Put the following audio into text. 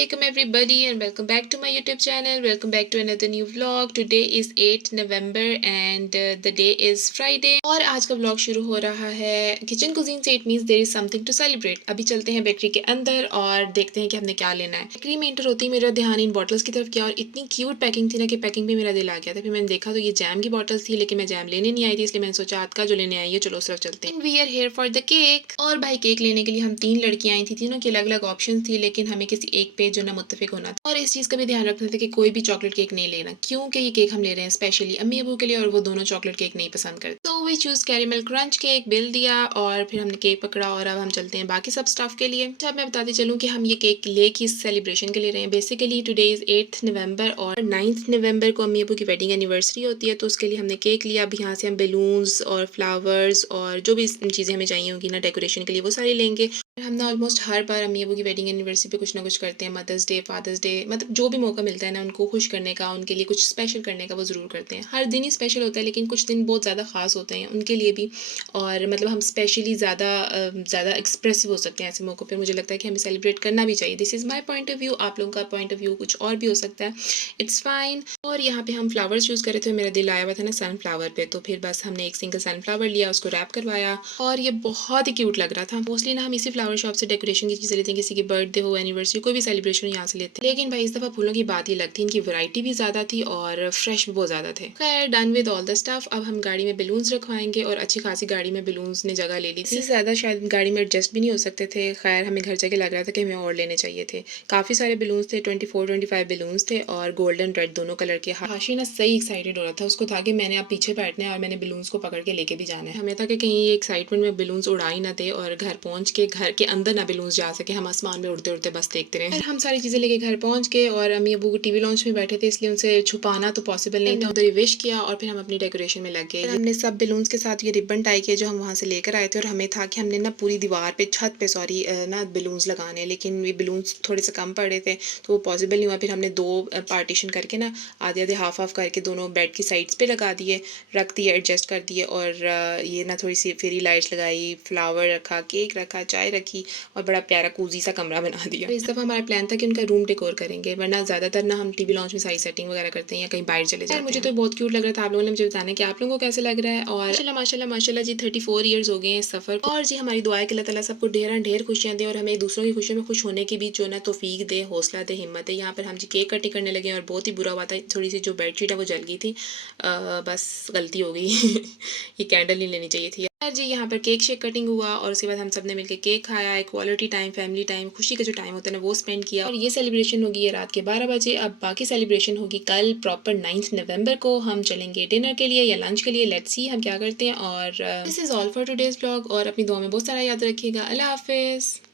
Assalamualaikum everybody and welcome back to my YouTube channel. Welcome back to another new vlog. Today is 8th November and the day is Friday. और आज का vlog शुरू हो रहा है kitchen cuisine से. It means there is something to celebrate. अभी चलते हैं बेकरी के अंदर और देखते हैं कि हमने क्या लेना है. बेकरी में एंटर होती मेरा ध्यान इन बॉटल्स की तरफ किया और इतनी क्यूट पैकिंग थी ना कि पैकिंग पे मेरा दिल आ गया था. फिर मैंने देखा तो ये जैम की बॉटल्स थी लेकिन मैं जैम लेने नहीं आई थी, इसलिए मैंने सोचा आज का जो लेने आई है चलो उस तरफ चलते हैं. We are here for the cake. और भाई केक लेने के लिए हम 3 लड़कियां आई थी. तीनों की अलग अलग ऑप्शन थी लेकिन हमें किसी एक पे जो ना मुत्तफिक होना था. और इस चीज़ का भी ध्यान रखना था कि कोई भी चॉकलेट केक नहीं लेना, क्योंकि ये केक हम ले रहे हैं स्पेशली अम्मी अबू के लिए और वो दोनों चॉकलेट केक नहीं पसंद करते. तो we choose caramel crunch cake. Bill दिया और फिर हमने केक पकड़ा और अब हम चलते हैं बाकी सब स्टफ के लिए. अब मैं बताती चलूँ कि हम ये केक ले किस सेलिब्रेशन के लिए रहे हैं. बेसिकली टुडे इज 8th नवंबर और 9th नवंबर को अम्मी अबू की वेडिंग एनिवर्सरी होती है, तो उसके लिए हमने केक लिया. अब यहाँ से हम बैलून्स और फ्लावर्स और जो भी चीज़ें हमें चाहिए होंगी ना डेकोरेशन के लिए वो सारी लेंगे. हम ना ऑलमोस्ट हर बार अम्मी अबू की वेडिंग एनिवर्सरी पे कुछ ना कुछ करते हैं. मदर्स डे, फादर्स डे, मतलब जो भी मौका मिलता है ना उनको खुश करने का, उनके लिए कुछ स्पेशल करने का वो ज़रूर करते हैं. हर दिन ही स्पेशल होता है लेकिन कुछ दिन बहुत ज़्यादा ख़ास होते हैं उनके लिए भी. और मतलब हम स्पेशली ज़्यादा एक्सप्रेसिव हो सकते हैं ऐसे मौक़ों पर. मुझे लगता है कि हमें सेलिब्रेट करना भी चाहिए. This is my point of view. आप लोगों का पॉइंट ऑफ व्यू कुछ और भी हो सकता है. It's fine. और यहाँ पे हम फ्लावर्स यूज़ कर रहे थे. मेरा दिल आया हुआ था ना सनफ्लावर पे, तो फिर बस हमने एक सिंगल सनफ्लावर लिया, उसको रैप करवाया और ये बहुत ही क्यूट लग रहा था. मोस्टली ना हम इसी फ्लावर शॉप से डेकोरेशन की चीज़ें लेते हैं. किसी की बर्थडे हो, एनिवर्सरी, कोई भी सेलिब्रेशन यहाँ से लेते हैं. लेकिन भाई इस दफ़ा फूलों की बात ही अलग थी. इनकी वैरायटी भी ज़्यादा थी और फ्रेश भी बहुत ज़्यादा थे. खैर done with all the stuff. अब हम गाड़ी में बैलून्स रखवाएंगे और अच्छी खासी गाड़ी में बैलून्स ने जगह ले ली थी. इससे ज़्यादा शायद गाड़ी में एडजस्ट भी नहीं हो सकते थे. खैर हमें घर जाके लग रहा था कि हमें और लेने चाहिए थे. काफ़ी सारे बैलून्स थे, 24-25 बैलून्स थे और गोल्डन रेड दोनों कलर के. हाशी ना सही एक्साइटेड हो रहा था. उसको था कि मैंने अब पीछे बैठना है और मैंने बैलून्स को पकड़ के लेके भी जाना है. हमें था कि कहीं ये एक्साइटमेंट में बैलून्स उड़ा ही ना दे और घर पहुँच के घर के अंदर ना बैलून्स जा सके, हम आसमान में उड़ते उड़ते बस देखते रहे. फिर हम सारी चीज़ें लेके घर पहुँच गए और अम्मी अबू टीवी लॉन्च में बैठे थे इसलिए उनसे छुपाना तो पॉसिबल नहीं था. उधर ही विश किया और फिर हम अपनी डेकोरेशन में लग गए. हमने सब बैलून्स के साथ ये रिबन टाई किया जो हम वहाँ से लेकर आए थे और हमें था कि हमने ना पूरी दीवार पे, छत पे सॉरी ना बैलून्स लगाने, लेकिन ये बैलून्स थोड़े से कम पड़े थे तो वो पॉसिबल नहीं हुआ. फिर हमने 2 पार्टीशन करके ना आधे आधे हाफ हाफ करके दोनों बेड की साइड्स पे लगा दिए, रख दिए, एडजस्ट कर दिए और ये ना थोड़ी सी फेरी लाइट्स लगाई, फ्लावर रखा, केक रखा, चाय रखी और बड़ा प्यारा कूजी सा कमरा बना दिया. इस दफ़ा हमारा प्लान था कि उनका रूम डेकोर करेंगे, वरना ज़्यादातर ना हम टीवी लॉन्च में सारी सेटिंग वगैरह करते हैं या कहीं बाहर चले जाते हैं. मुझे तो बहुत क्यूट लग रहा था. आप लोगों ने मुझे बताना कि आप लोगों को कैसे लग रहा है. और माशाल्लाह जी 34 ईयर्स हो गए हैं इस सफ़र. और जी हमारी दुआ है कि अल्लाह ताला सबको ढेर खुशियाँ दे और हमें एक दूसरों की खुशियों में खुश होने की भी जो ना तौफीक दे, हौसला दे, हिम्मत दे. यहाँ पर हम जी केक कटिंग करने लगे और बहुत ही बुरा हुआ था. थोड़ी सी जो बेडशीट है वो जल गई थी. बस गलती हो गई. ये कैंडल नहीं लेनी चाहिए थी यार. जी यहाँ पर केक शेक कटिंग हुआ और उसके बाद हम सब ने मिलकर केक खाया. एक क्वालिटी टाइम, फैमिली टाइम, खुशी का जो टाइम होता है ना वो स्पेंड किया. और ये सेलिब्रेशन होगी ये रात के 12 बजे. अब बाकी सेलिब्रेशन होगी कल प्रॉपर 9th नवंबर को. हम चलेंगे डिनर के लिए या लंच के लिए. लेट्स सी हम क्या करते हैं. और this is all for today's vlog और अपनी दुआ में बहुत सारा याद रखिएगा. अल्लाह हाफिज़.